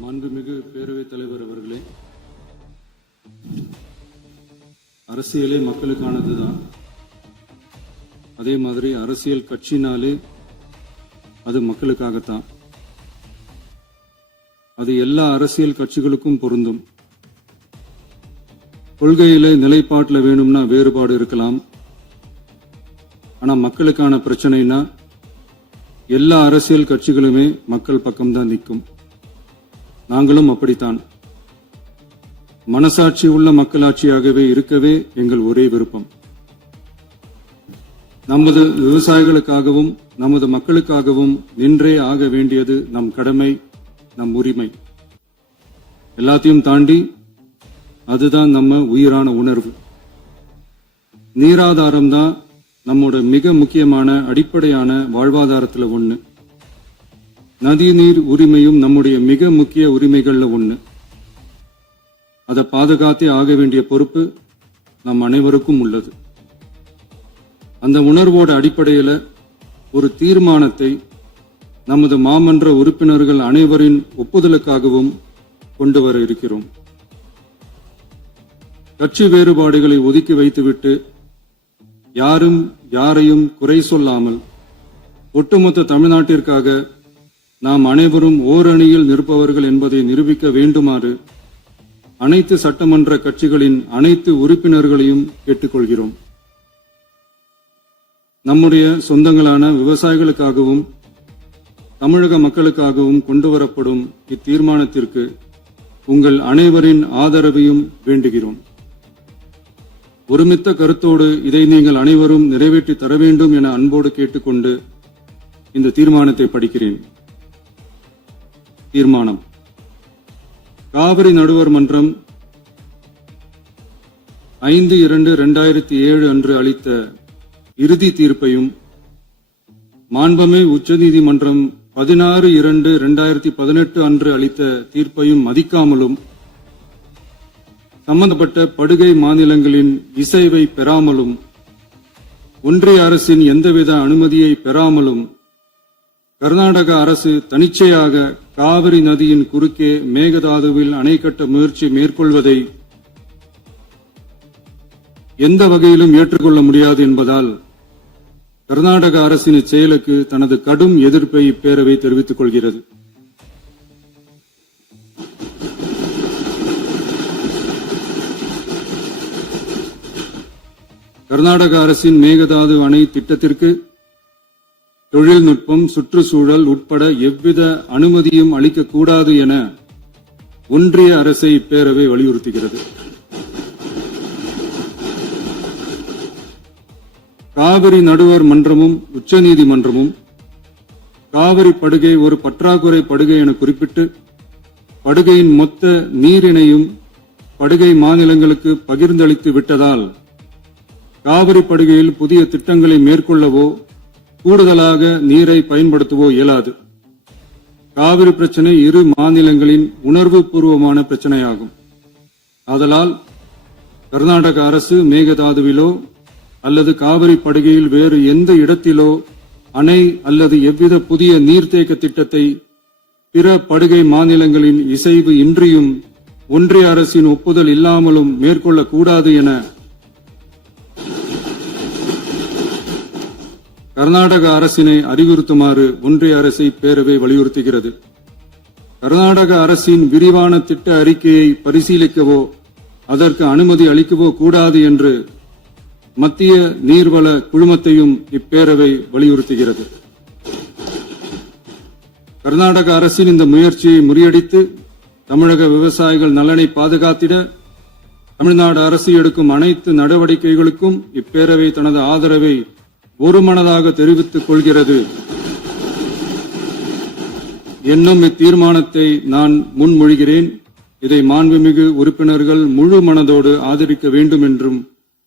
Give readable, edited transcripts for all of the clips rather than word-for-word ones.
மாண்புமிகு பேரவைத் தலைவர் அவர்களே, அரசியலே மக்களுக்கானதுதான். அதே மாதிரி அரசியல் கட்சினாலே அது மக்களுக்காகத்தான். அது எல்லா அரசியல் கட்சிகளுக்கும் பொருந்தும். கொள்கையில நிலைப்பாட்டில் வேணும்னா வேறுபாடு இருக்கலாம். ஆனா மக்களுக்கான பிரச்சனைனா எல்லா அரசியல் கட்சிகளுமே மக்கள் பக்கம்தான் நிற்கும். நாங்களும் அப்படித்தான். மனசாட்சி உள்ள மக்களாட்சியாகவே இருக்கவே எங்கள் ஒரே விருப்பம். நமது விவசாயிகளுக்காகவும் நமது மக்களுக்காகவும் நின்றே ஆக வேண்டியது நம் கடமை, நம் உரிமை. எல்லாத்தையும் தாண்டி அதுதான் நம்ம உயிரான உணர்வு. நீராதாரம் தான் நம்மோட மிக முக்கியமான அடிப்படையான வாழ்வாதாரத்துல ஒண்ணு. நதிநீர் உரிமையும் நம்முடைய மிக முக்கிய உரிமைகள்ல ஒண்ணு. அதை பாதுகாத்தே ஆக வேண்டிய பொறுப்பு நம் அனைவருக்கும் உள்ளது. அந்த உணர்வோட அடிப்படையில் ஒரு தீர்மானத்தை நமது மாமன்ற உறுப்பினர்கள் அனைவரின் ஒப்புதலுக்காகவும் கொண்டு வர இருக்கிறோம். கட்சி வேறுபாடுகளை ஒதுக்கி வைத்துவிட்டு யாரும் யாரையும் குறை சொல்லாமல் ஒட்டுமொத்த தமிழ்நாட்டிற்காக நாம் அனைவரும் ஓரணியில் நிற்பவர்கள் என்பதை நிரூபிக்க வேண்டுமாறு அனைத்து சட்டமன்ற கட்சிகளின் அனைத்து உறுப்பினர்களையும் கேட்டுக்கொள்கிறோம். நம்முடைய சொந்தங்களான விவசாயிகளுக்காகவும் தமிழக மக்களுக்காகவும் கொண்டுவரப்படும் இத்தீர்மானத்திற்கு உங்கள் அனைவரின் ஆதரவையும் வேண்டுகிறோம். ஒருமித்த கருத்தோடு இதை நீங்கள் அனைவரும் நிறைவேற்றி தர வேண்டும் என அன்போடு கேட்டுக்கொண்டு இந்த தீர்மானத்தை படிக்கிறேன். தீர்மானம்: காவிரி நடுவர் மன்றம் 5/2/2007 அன்று அளித்த இறுதி தீர்ப்பையும் மாண்புமிகு உச்சநீதிமன்றம் 16/2/2018 அன்று அளித்த தீர்ப்பையும் மதிக்காமலும் சம்பந்தப்பட்ட படுகை மாநிலங்களின் இசைவை பெறாமலும் ஒன்றிய அரசின் எந்தவித அனுமதியை பெறாமலும் கர்நாடக அரசு தனிச்சையாக காவிரி நதியின் குறுக்கே மேகதாதுவில் அணை கட்ட முயற்சி மேற்கொள்வதை எந்த வகையிலும் ஏற்றுக்கொள்ள முடியாது என்பதால் கர்நாடக அரசின் செயலுக்கு தனது கடும் எதிர்ப்பை இப்பேரவை தெரிவித்துக் கொள்கிறது. கர்நாடக அரசின் மேகதாது அணை திட்டத்திற்கு தொழில்நுட்பம், சுற்றுச்சூழல் உட்பட எவ்வித அனுமதியும் அளிக்கக்கூடாது என ஒன்றிய அரசை இப்பேரவை வலியுறுத்துகிறது. காவிரி நடுவர் மன்றமும் உச்சநீதிமன்றமும் காவிரி படுகை ஒரு பற்றாக்குறை படுகை என குறிப்பிட்டு படுகையின் மொத்த நீரினையும் படுகை மாநிலங்களுக்கு பகிர்ந்தளித்து விட்டதால் காவிரி படுகையில் புதிய திட்டங்களை மேற்கொள்ளவோ கூடுதலாக நீரை பயன்படுத்தவோ இயலாது. காவிரி பிரச்சனை இரு மாநிலங்களின் உணர்வு பூர்வமான பிரச்சனையாகும். ஆதலால் கர்நாடக அரசு மேகதாதுவிலோ அல்லது காவிரி படுகையில் வேறு எந்த இடத்திலோ அணை அல்லது எவ்வித புதிய நீர்த்தேக்க திட்டத்தை பிற படுகை மாநிலங்களின் இசைவு இன்றியும் ஒன்றிய அரசின் ஒப்புதல் இல்லாமலும் மேற்கொள்ளக்கூடாது என கர்நாடக அரசினை அறிவுறுத்துமாறு ஒன்றிய அரசை பேரவை வலியுறுத்துகிறது. கர்நாடக அரசின் விரிவான திட்ட அறிக்கையை பரிசீலிக்கவோ அதற்கு அனுமதி அளிக்கவோ கூடாது என்று மத்திய நீர்வள குழுமத்தையும் இப்பேரவை வலியுறுத்துகிறது. கர்நாடக அரசின் இந்த முயற்சியை முறியடித்து தமிழக விவசாயிகள் நலனை பாதுகாத்திட தமிழ்நாடு அரசு எடுக்கும் அனைத்து நடவடிக்கைகளுக்கும் இப்பேரவை தனது ஆதரவை ஒருமனதாக தெரிவித்துக் கொள்கிறது என்னும் இத்தீர்மானத்தை நான் முன்மொழிகிறேன். இதை மாண்புமிகு உறுப்பினர்கள் முழு மனதோடு ஆதரிக்க வேண்டும் என்றும்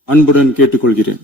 அன்புடன் கேட்டுக்கொள்கிறேன்.